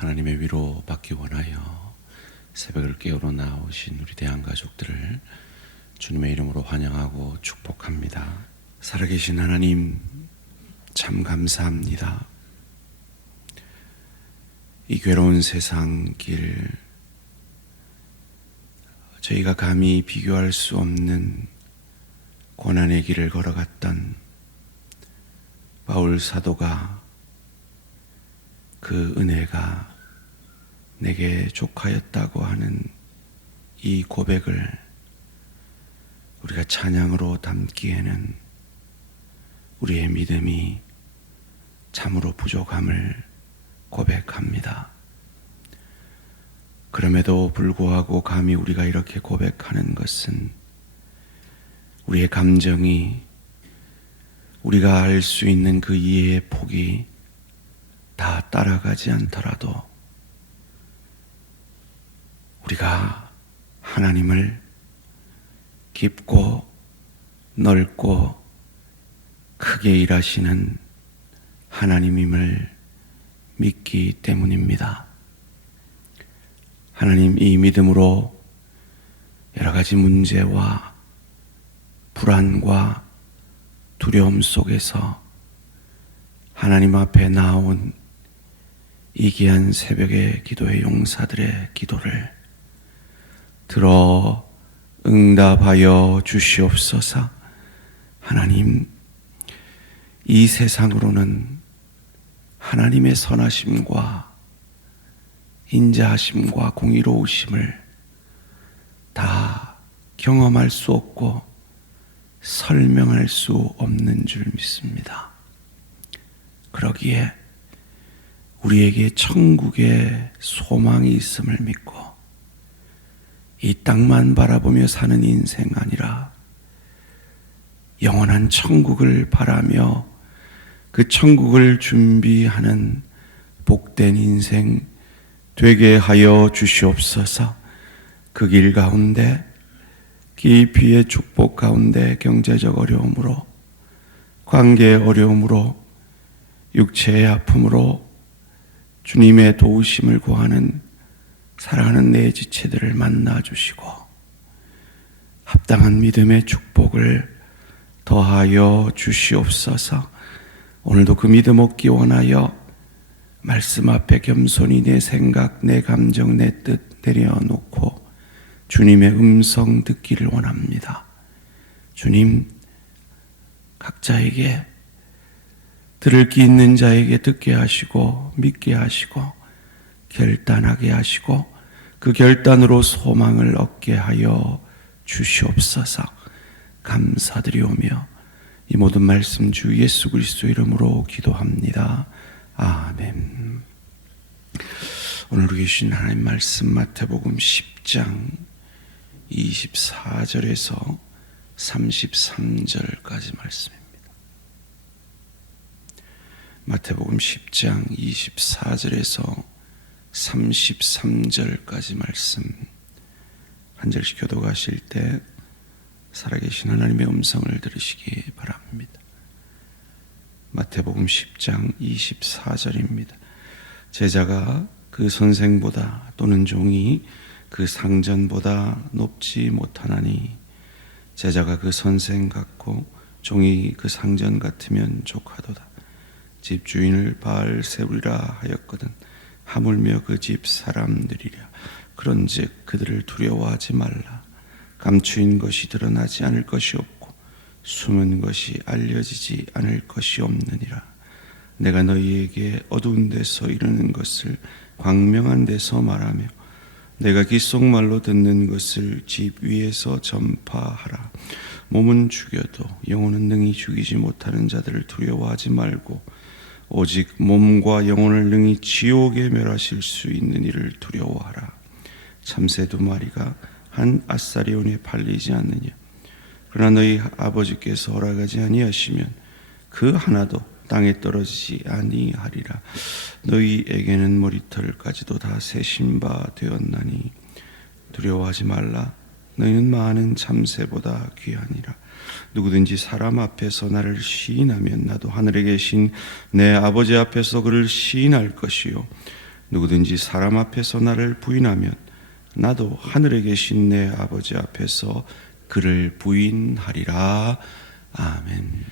하나님의 위로 받기 원하여 새벽을 깨우러 나오신 우리 대한가족들을 주님의 이름으로 환영하고 축복합니다. 살아계신 하나님 참 감사합니다. 이 괴로운 세상 길, 저희가 감히 비교할 수 없는 고난의 길을 걸어갔던 바울 사도가 그 은혜가 내게 족하였다고 하는 이 고백을 우리가 찬양으로 담기에는 우리의 믿음이 참으로 부족함을 고백합니다. 그럼에도 불구하고 감히 우리가 이렇게 고백하는 것은 우리의 감정이 우리가 알 수 있는 그 이해의 폭이 다 따라가지 않더라도 우리가 하나님을 깊고 넓고 크게 일하시는 하나님임을 믿기 때문입니다. 하나님, 이 믿음으로 여러 가지 문제와 불안과 두려움 속에서 하나님 앞에 나온 이 귀한 새벽의 기도의 용사들의 기도를 들어 응답하여 주시옵소서. 하나님, 이 세상으로는 하나님의 선하심과 인자하심과 공의로우심을 다 경험할 수 없고 설명할 수 없는 줄 믿습니다. 그러기에 우리에게 천국의 소망이 있음을 믿고 이 땅만 바라보며 사는 인생 아니라 영원한 천국을 바라며 그 천국을 준비하는 복된 인생 되게 하여 주시옵소서. 그 길 가운데 깊이의 축복 가운데 경제적 어려움으로, 관계의 어려움으로, 육체의 아픔으로 주님의 도우심을 구하는 사랑하는 내 지체들을 만나주시고 합당한 믿음의 축복을 더하여 주시옵소서. 오늘도 그 믿음 얻기 원하여 말씀 앞에 겸손히 내 생각, 내 감정, 내 뜻 내려놓고 주님의 음성 듣기를 원합니다. 주님, 각자에게 들을 귀 있는 자에게 듣게 하시고 믿게 하시고 결단하게 하시고 그 결단으로 소망을 얻게 하여 주시옵소서. 감사드리오며 이 모든 말씀 주 예수 그리스도 이름으로 기도합니다. 아멘. 오늘 우리 주신 하나님 말씀 마태복음 10장 24절에서 33절까지 말씀입니다. 마태복음 10장 24절에서 33절까지 말씀 한 절씩 교독하실 때 살아계신 하나님의 음성을 들으시기 바랍니다. 마태복음 10장 24절입니다. 제자가 그 선생보다 또는 종이 그 상전보다 높지 못하나니 제자가 그 선생 같고 종이 그 상전 같으면 족하도다. 집주인을 바알세불이라 하였거든 하물며 그 집 사람들이랴. 그런즉 그들을 두려워하지 말라. 감추인 것이 드러나지 않을 것이 없고 숨은 것이 알려지지 않을 것이 없느니라. 내가 너희에게 어두운 데서 이르는 것을 광명한 데서 말하며 내가 귓속말로 듣는 것을 집 위에서 전파하라. 몸은 죽여도 영혼은 능히 죽이지 못하는 자들을 두려워하지 말고 오직 몸과 영혼을 능히 지옥에 멸하실 수 있는 이를 두려워하라. 참새 2마리가 한 아사리온에 팔리지 않느냐. 그러나 너희 아버지께서 허락하지 아니하시면 그 하나도 땅에 떨어지지 아니하리라. 너희에게는 머리털까지도 다 세신 바 되었나니 두려워하지 말라. 너희는 많은 참새보다 귀하니라. 누구든지 사람 앞에서 나를 시인하면 나도 하늘에 계신 내 아버지 앞에서 그를 시인할 것이요 누구든지 사람 앞에서 나를 부인하면 나도 하늘에 계신 내 아버지 앞에서 그를 부인하리라. 아멘.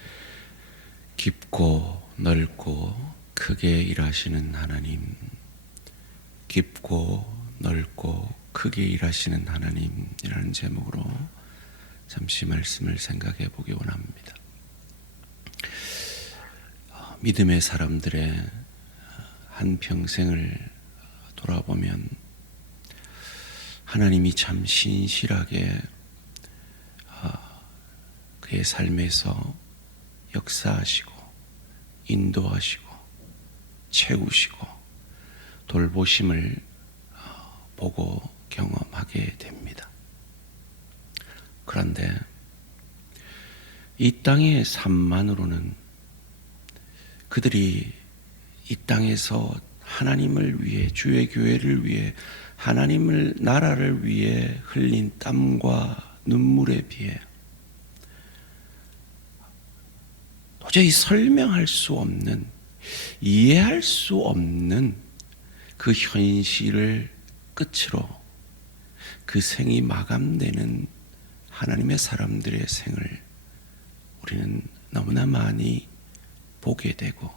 깊고 넓고 크게 일하시는 하나님, 깊고 넓고 크게 일하시는 하나님이라는 제목으로 잠시 말씀을 생각해 보기 원합니다. 믿음의 사람들의 한평생을 돌아보면 하나님이 참 신실하게 그의 삶에서 역사하시고 인도하시고 채우시고 돌보심을 보고 경험하게 됩니다. 그런데 이 땅의 삶만으로는 그들이 이 땅에서 하나님을 위해, 주의 교회를 위해, 하나님을 나라를 위해 흘린 땀과 눈물에 비해 도저히 설명할 수 없는, 이해할 수 없는 그 현실을 끝으로 그 생이 마감되는 하나님의 사람들의 생을 우리는 너무나 많이 보게 되고,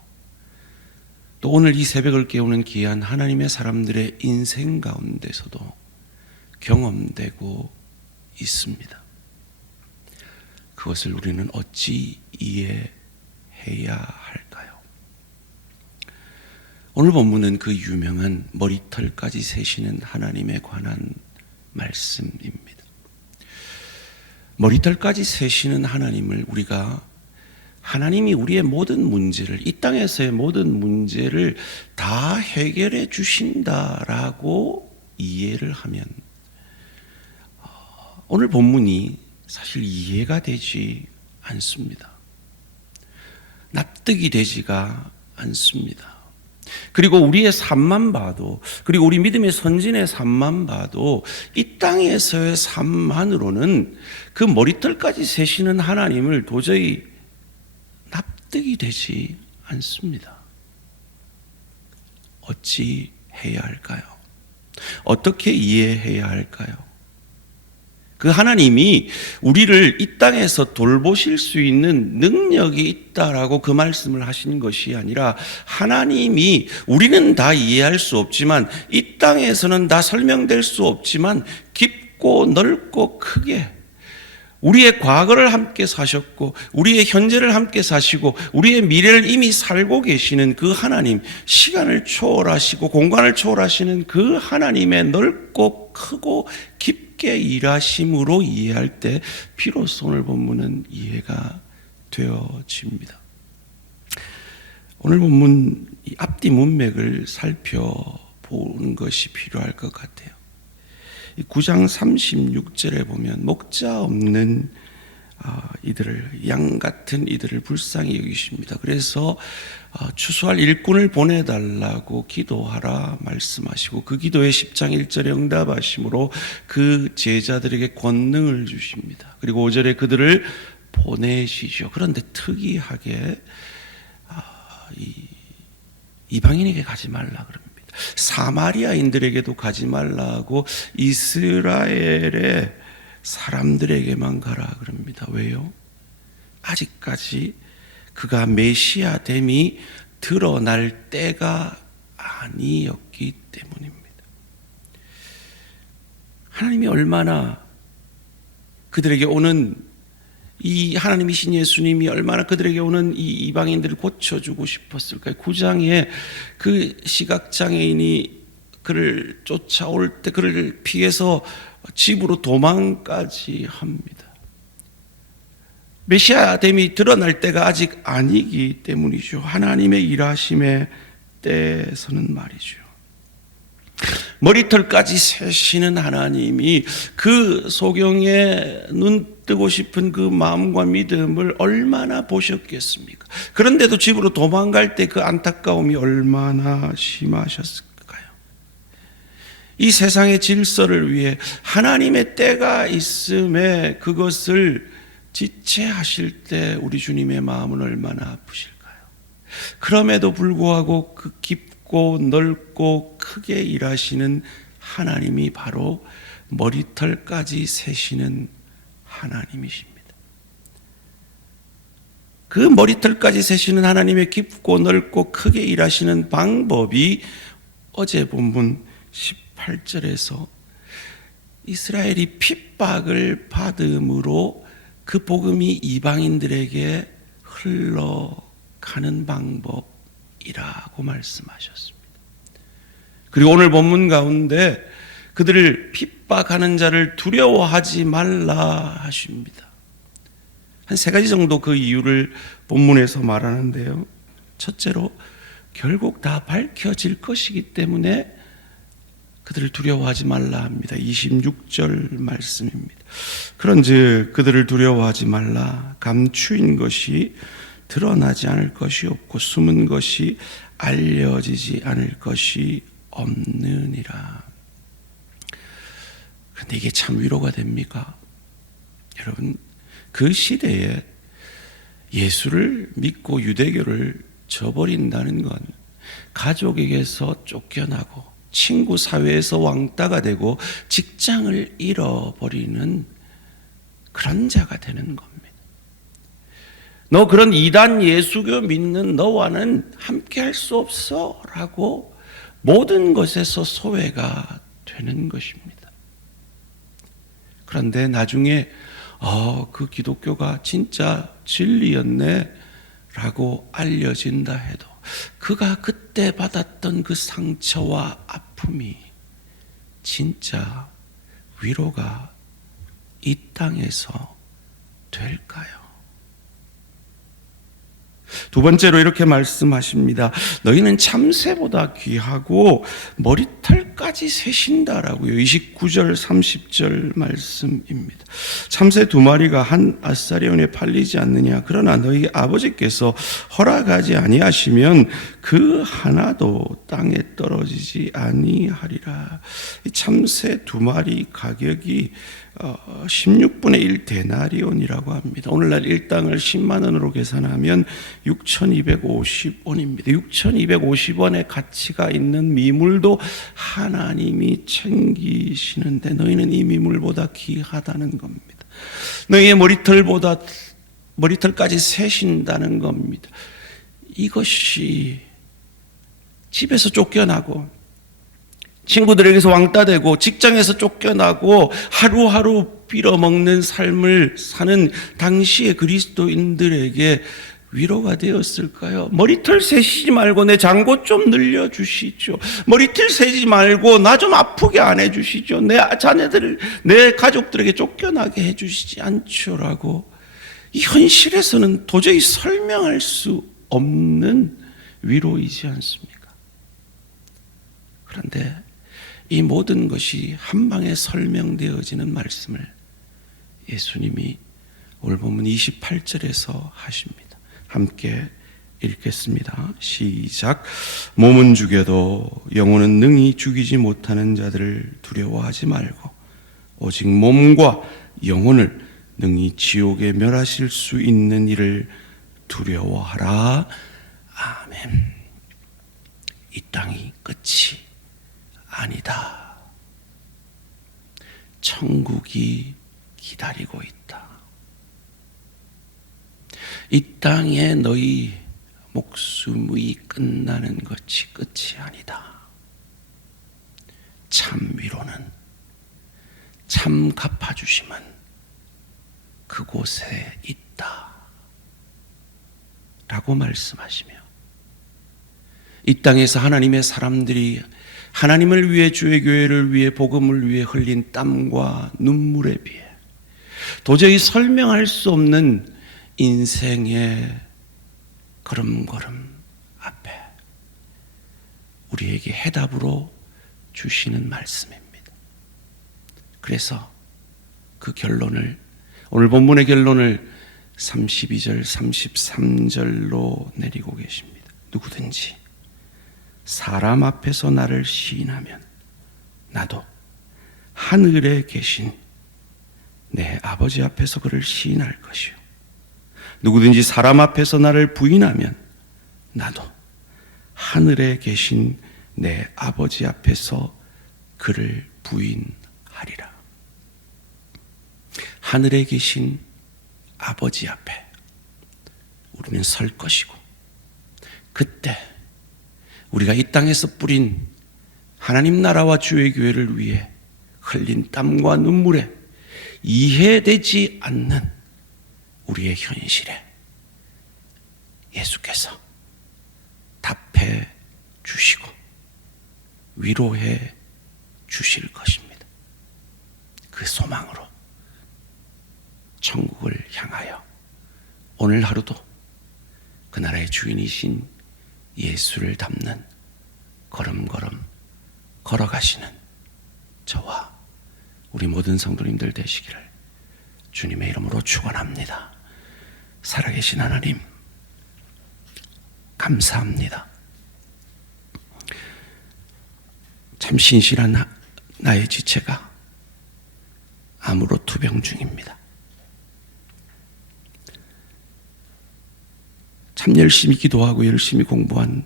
또 오늘 이 새벽을 깨우는 귀한 하나님의 사람들의 인생 가운데서도 경험되고 있습니다. 그것을 우리는 어찌 이해해야 할까요? 오늘 본문은 그 유명한 머리털까지 세시는 하나님에 관한 말씀입니다. 머리털까지 세시는 하나님을 우리가 하나님이 우리의 모든 문제를, 이 땅에서의 모든 문제를 다 해결해 주신다라고 이해를 하면 오늘 본문이 사실 이해가 되지 않습니다. 납득이 되지가 않습니다. 그리고 우리의 삶만 봐도, 그리고 우리 믿음의 선진의 삶만 봐도 이 땅에서의 삶만으로는 그 머리털까지 세시는 하나님을 도저히 납득이 되지 않습니다. 어찌 해야 할까요? 어떻게 이해해야 할까요? 그 하나님이 우리를 이 땅에서 돌보실 수 있는 능력이 있다라고 그 말씀을 하신 것이 아니라, 하나님이 우리는 다 이해할 수 없지만, 이 땅에서는 다 설명될 수 없지만 깊고 넓고 크게 우리의 과거를 함께 사셨고 우리의 현재를 함께 사시고 우리의 미래를 이미 살고 계시는 그 하나님, 시간을 초월하시고 공간을 초월하시는 그 하나님의 넓고 크고 깊게 일하심으로 이해할 때 비로소 오늘 본문은 이해가 되어집니다. 오늘 본문 앞뒤 문맥을 살펴보는 것이 필요할 것 같아요. 9장 36절에 보면 목자 없는 이들을, 양 같은 이들을 불쌍히 여기십니다. 그래서 추수할 일꾼을 보내달라고 기도하라 말씀하시고, 그 기도에 10장 1절에 응답하심으로 그 제자들에게 권능을 주십니다. 그리고 5절에 그들을 보내시죠. 그런데 특이하게 이방인에게 가지 말라 그럽니다. 사마리아인들에게도 가지 말라고 이스라엘의 사람들에게만 가라 그럽니다. 왜요? 아직까지 그가 메시아됨이 드러날 때가 아니었기 때문입니다. 하나님이 얼마나 그들에게 오는, 이 하나님이신 예수님이 얼마나 그들에게 오는 이 이방인들을 고쳐주고 싶었을까요? 9장에 그 시각장애인이 그를 쫓아올 때 그를 피해서 집으로 도망까지 합니다. 메시아됨이 드러날 때가 아직 아니기 때문이죠. 하나님의 일하심의 때에서는 말이죠. 머리털까지 세시는 하나님이 그 소경의 눈 뜨고 싶은 그 마음과 믿음을 얼마나 보셨겠습니까? 그런데도 집으로 도망갈 때 그 안타까움이 얼마나 심하셨을까요? 이 세상의 질서를 위해 하나님의 때가 있음에 그것을 지체하실 때 우리 주님의 마음은 얼마나 아프실까요? 그럼에도 불구하고 그 깊고 깊고 넓고 크게 일하시는 하나님이 바로 머리털까지 세시는 하나님이십니다. 그 머리털까지 세시는 하나님의 깊고 넓고 크게 일하시는 방법이 어제 본문 18절에서 이스라엘이 핍박을 받음으로 그 복음이 이방인들에게 흘러가는 방법이라고 말씀하셨습니다. 그리고 오늘 본문 가운데 그들을 핍박하는 자를 두려워하지 말라 하십니다. 한 세 가지 정도 그 이유를 본문에서 말하는데요. 첫째로 결국 다 밝혀질 것이기 때문에 그들을 두려워하지 말라 합니다. 26절 말씀입니다. 그런즉 그들을 두려워하지 말라. 감추인 것이 드러나지 않을 것이 없고 숨은 것이 알려지지 않을 것이 없느니라. 그런데 이게 참 위로가 됩니까? 여러분, 그 시대에 예수를 믿고 유대교를 저버린다는 건 가족에게서 쫓겨나고 친구 사회에서 왕따가 되고 직장을 잃어버리는 그런 자가 되는 겁니다. 너 그런 이단 예수교 믿는 너와는 함께할 수 없어 라고 모든 것에서 소외가 되는 것입니다. 그런데 나중에 그 기독교가 진짜 진리였네 라고 알려진다 해도 그가 그때 받았던 그 상처와 아픔이 진짜 위로가 이 땅에서 될까요? 두 번째로 이렇게 말씀하십니다. 너희는 참새보다 귀하고 머리털까지 세신다라고요. 29절 30절 말씀입니다. 참새 두 마리가 한 아사리온에 팔리지 않느냐. 그러나 너희 아버지께서 허락하지 아니하시면 그 하나도 땅에 떨어지지 아니하리라. 이 참새 두 마리 가격이 16분의 1 데나리온이라고 합니다. 오늘날 일당을 10만 원으로 계산하면 6,250원입니다. 6,250원의 가치가 있는 미물도 하나님이 챙기시는데 너희는 이 미물보다 귀하다는 겁니다. 너희의 머리털까지 세신다는 겁니다. 이것이 집에서 쫓겨나고 친구들에게서 왕따되고 직장에서 쫓겨나고 하루하루 빌어먹는 삶을 사는 당시의 그리스도인들에게 위로가 되었을까요? 머리털 세시지 말고 내 장고 좀 늘려주시죠. 머리털 세지 말고 나 좀 아프게 안 해주시죠. 내 자녀들을, 내 가족들에게 쫓겨나게 해주시지 않죠라고 이 현실에서는 도저히 설명할 수 없는 위로이지 않습니까? 그런데 이 모든 것이 한 방에 설명되어지는 말씀을 예수님이 오늘 본문 28절에서 하십니다. 함께 읽겠습니다. 시작. 몸은 죽여도 영혼은 능히 죽이지 못하는 자들을 두려워하지 말고 오직 몸과 영혼을 능히 지옥에 멸하실 수 있는 이를 두려워하라. 아멘. 이 땅이 끝이 아니다. 천국이 기다리고 있다. 이 땅에 너희 목숨이 끝나는 것이 끝이 아니다. 참 위로는, 참 갚아주심은 그곳에 있다 라고 말씀하시며 이 땅에서 하나님의 사람들이 하나님을 위해, 주의 교회를 위해, 복음을 위해 흘린 땀과 눈물에 비해 도저히 설명할 수 없는 인생의 걸음걸음 앞에 우리에게 해답으로 주시는 말씀입니다. 그래서 그 결론을, 오늘 본문의 결론을 32절, 33절로 내리고 계십니다. 누구든지 사람 앞에서 나를 시인하면 나도 하늘에 계신 내 아버지 앞에서 그를 시인할 것이요. 누구든지 사람 앞에서 나를 부인하면 나도 하늘에 계신 내 아버지 앞에서 그를 부인하리라. 하늘에 계신 아버지 앞에 우리는 설 것이고, 그때 우리가 이 땅에서 뿌린 하나님 나라와 주의 교회를 위해 흘린 땀과 눈물에 이해되지 않는 우리의 현실에 예수께서 답해 주시고 위로해 주실 것입니다. 그 소망으로 천국을 향하여 오늘 하루도 그 나라의 주인이신 예수를 닮는 걸음걸음 걸어가시는 저와 우리 모든 성도님들 되시기를 주님의 이름으로 축원합니다. 살아계신 하나님, 감사합니다. 참 신실한 나의 지체가 암으로 투병 중입니다. 참 열심히 기도하고 열심히 공부한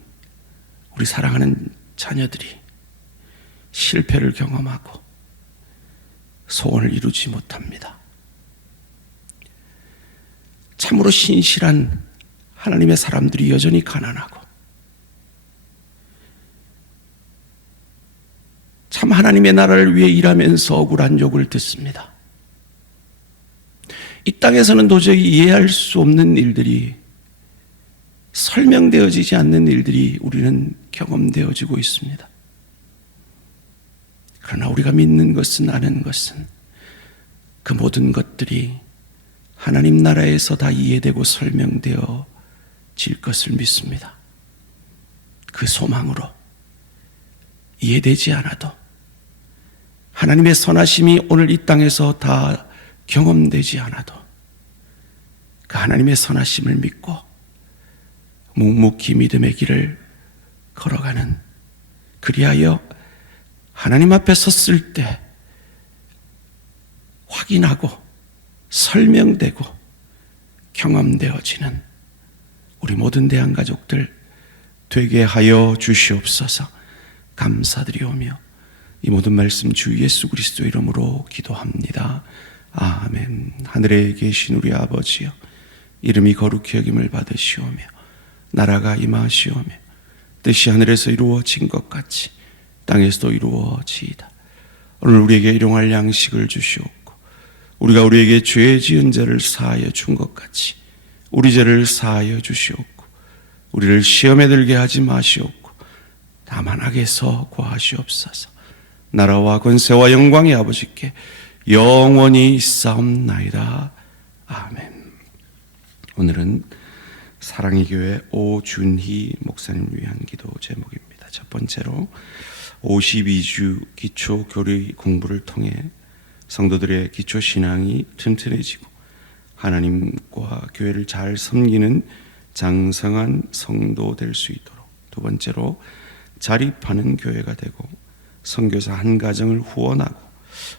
우리 사랑하는 자녀들이 실패를 경험하고 소원을 이루지 못합니다. 참으로 신실한 하나님의 사람들이 여전히 가난하고, 참 하나님의 나라를 위해 일하면서 억울한 욕을 듣습니다. 이 땅에서는 도저히 이해할 수 없는 일들이, 설명되어지지 않는 일들이 우리는 경험되어지고 있습니다. 그러나 우리가 믿는 것은, 아는 것은 그 모든 것들이 하나님 나라에서 다 이해되고 설명되어 질 것을 믿습니다. 그 소망으로 이해되지 않아도 하나님의 선하심이 오늘 이 땅에서 다 경험되지 않아도 그 하나님의 선하심을 믿고 묵묵히 믿음의 길을 걸어가는, 그리하여 하나님 앞에 섰을 때 확인하고 설명되고 경험되어지는 우리 모든 대한가족들 되게 하여 주시옵소서. 감사드리오며 이 모든 말씀 주 예수 그리스도 이름으로 기도합니다. 아멘. 하늘에 계신 우리 아버지여, 이름이 거룩히 여김을 받으시오며 나라가 임하시오며 뜻이 하늘에서 이루어진 것 같이 땅에서도 이루어지이다. 오늘 우리에게 일용할 양식을 주시옵고, 우리가 우리에게 죄 지은 자를 사하여 준 것 같이 우리 죄를 사하여 주시옵고, 우리를 시험에 들게 하지 마시옵고 다만 악에서 구하시옵소서. 나라와 권세와 영광의 아버지께 영원히 있사옵나이다. 아멘. 오늘은 사랑의 교회 오준희 목사님 위한 기도 제목입니다. 첫 번째로 52주 기초 교리 공부를 통해 성도들의 기초 신앙이 튼튼해지고 하나님과 교회를 잘 섬기는 장성한 성도 될 수 있도록, 두 번째로 자립하는 교회가 되고 선교사 한 가정을 후원하고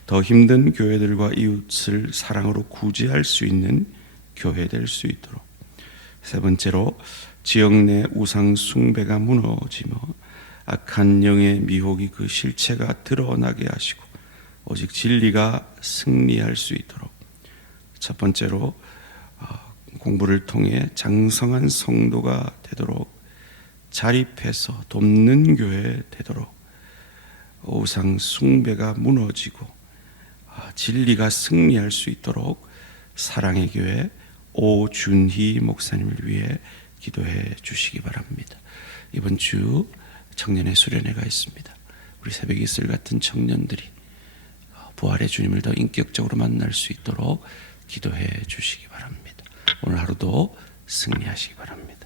더 힘든 교회들과 이웃을 사랑으로 구제할 수 있는 교회 될 수 있도록, 세 번째로 지역 내 우상 숭배가 무너지며 악한 영의 미혹이 그 실체가 드러나게 하시고 오직 진리가 승리할 수 있도록, 첫 번째로 공부를 통해 장성한 성도가 되도록, 자립해서 돕는 교회 되도록, 우상 숭배가 무너지고 진리가 승리할 수 있도록 사랑의 교회 오준희 목사님을 위해 기도해 주시기 바랍니다. 이번 주 청년의 수련회가 있습니다. 우리 새벽 이슬 같은 청년들이 부활의 주님을 더 인격적으로 만날 수 있도록 기도해 주시기 바랍니다. 오늘 하루도 승리하시기 바랍니다.